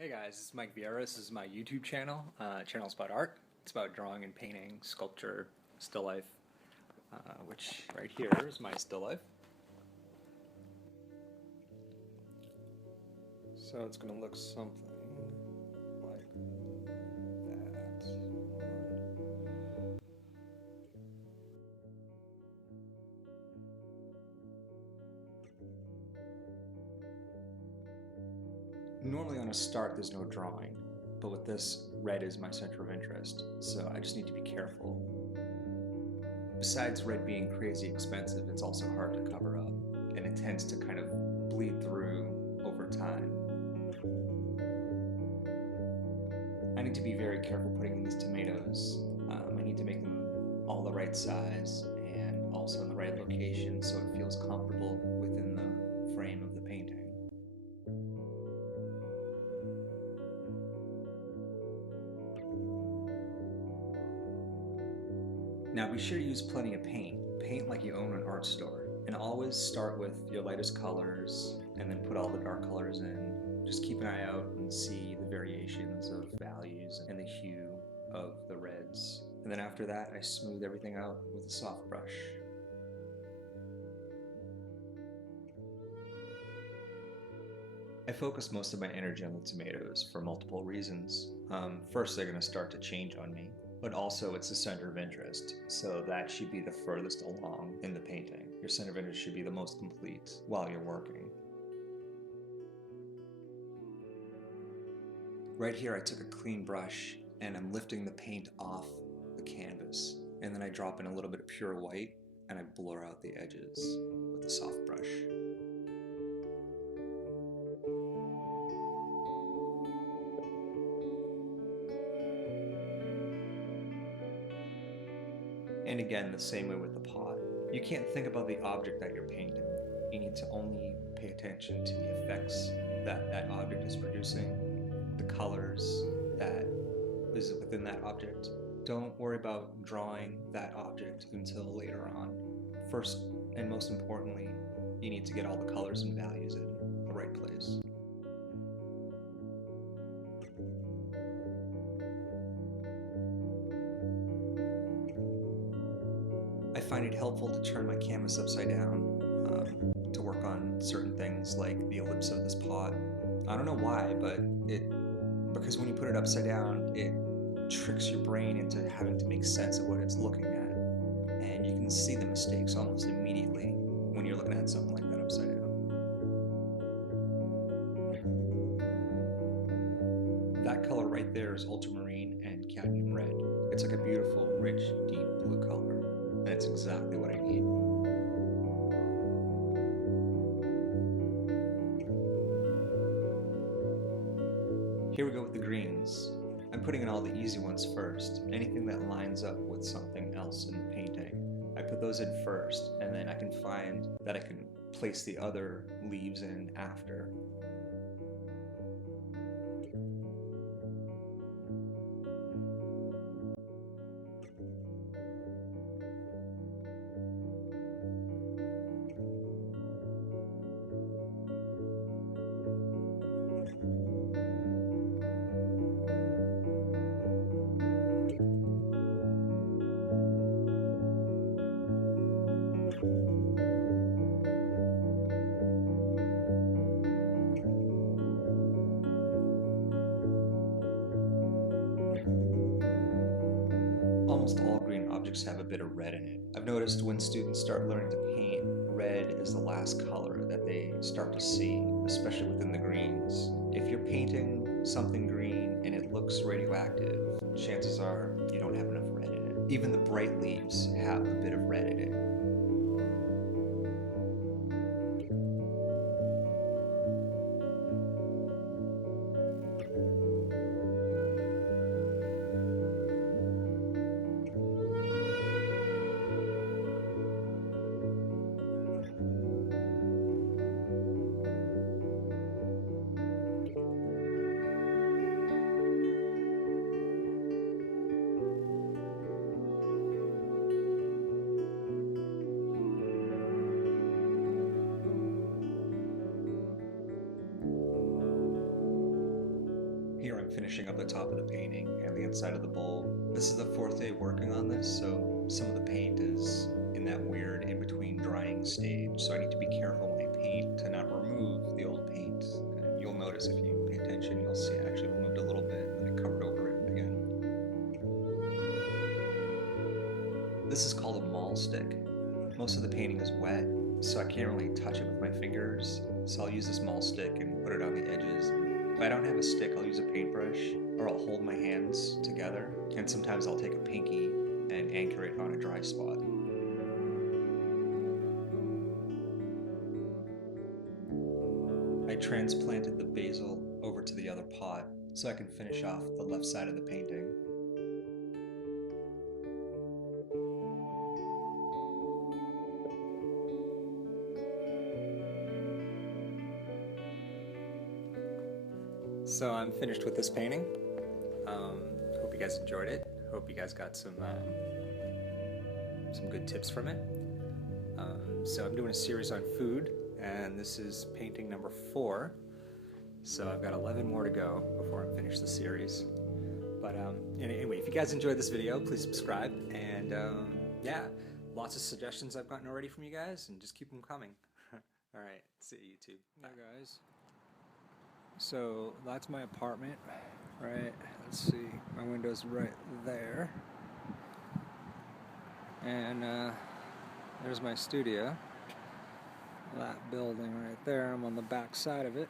Hey guys, this is Mike Vieira. This is my YouTube channel. Channel's about art. It's about drawing and painting, sculpture, still life, which right here is my still life. So it's going to look something like that. Normally on a start there's no drawing, but with this, red is my center of interest, so I just need to be careful. Besides red being crazy expensive, it's also hard to cover up, and it tends to kind of bleed through over time. I need to be very careful putting in these tomatoes. I need to make them all the right size and also in the right location so it feels comfortable within the frame of the painting. Now be sure to use plenty of paint. Paint like you own an art store. And always start with your lightest colors and then put all the dark colors in. Just keep an eye out and see the variations of values and the hue of the reds. And then after that, I smooth everything out with a soft brush. I focus most of my energy on the tomatoes for multiple reasons. First, they're going to start to change on me, but also it's the center of interest, so that should be the furthest along in the painting. Your center of interest should be the most complete while you're working. Right here I took a clean brush and I'm lifting the paint off the canvas, and then I drop in a little bit of pure white and I blur out the edges with a soft brush. And again, the same way with the pot. You can't think about the object that you're painting. You need to only pay attention to the effects that that object is producing, the colors that is within that object. Don't worry about drawing that object until later on. First and most importantly, you need to get all the colors and values in the right place. I find it helpful to turn my canvas upside down to work on certain things like the ellipse of this pot. I don't know why, but because when you put it upside down, it tricks your brain into having to make sense of what it's looking at. And you can see the mistakes almost immediately when you're looking at something like that upside down. That color right there is ultramarine and cadmium red. It's like a beautiful, rich, deep blue color. And it's exactly what I need. Here we go with the greens. I'm putting in all the easy ones first. Anything that lines up with something else in the painting, I put those in first, and then I can find that I can place the other leaves in after. Almost all green objects have a bit of red in it. I've noticed when students start learning to paint, red is the last color that they start to see, especially within the greens. If you're painting something green and it looks radioactive, chances are you don't have enough red in it. Even the bright leaves have a bit of red in it. Here I'm finishing up the top of the painting and the inside of the bowl. This is the 4th day working on this, so some of the paint is in that weird in-between drying stage, so I need to be careful when I paint to not remove the old paint. And you'll notice if you pay attention, you'll see I actually removed a little bit and then I covered over it again. This is called a maul stick. Most of the painting is wet, so I can't really touch it with my fingers, so I'll use this maul stick and put it on the edges. If I don't have a stick, I'll use a paintbrush, or I'll hold my hands together, and sometimes I'll take a pinky and anchor it on a dry spot. I transplanted the basil over to the other pot so I can finish off the left side of the painting. So I'm finished with this painting. Hope you guys enjoyed it. Hope you guys got some good tips from it. So I'm doing a series on food, and this is painting number 4. So I've got 11 more to go before I'm finished the series. But anyway, if you guys enjoyed this video, please subscribe. And yeah, lots of suggestions I've gotten already from you guys, and just keep them coming. All right, see you, YouTube. Hi guys. So that's my apartment, right? Let's see, my window's right there. And there's my studio. That building right there, I'm on the back side of it.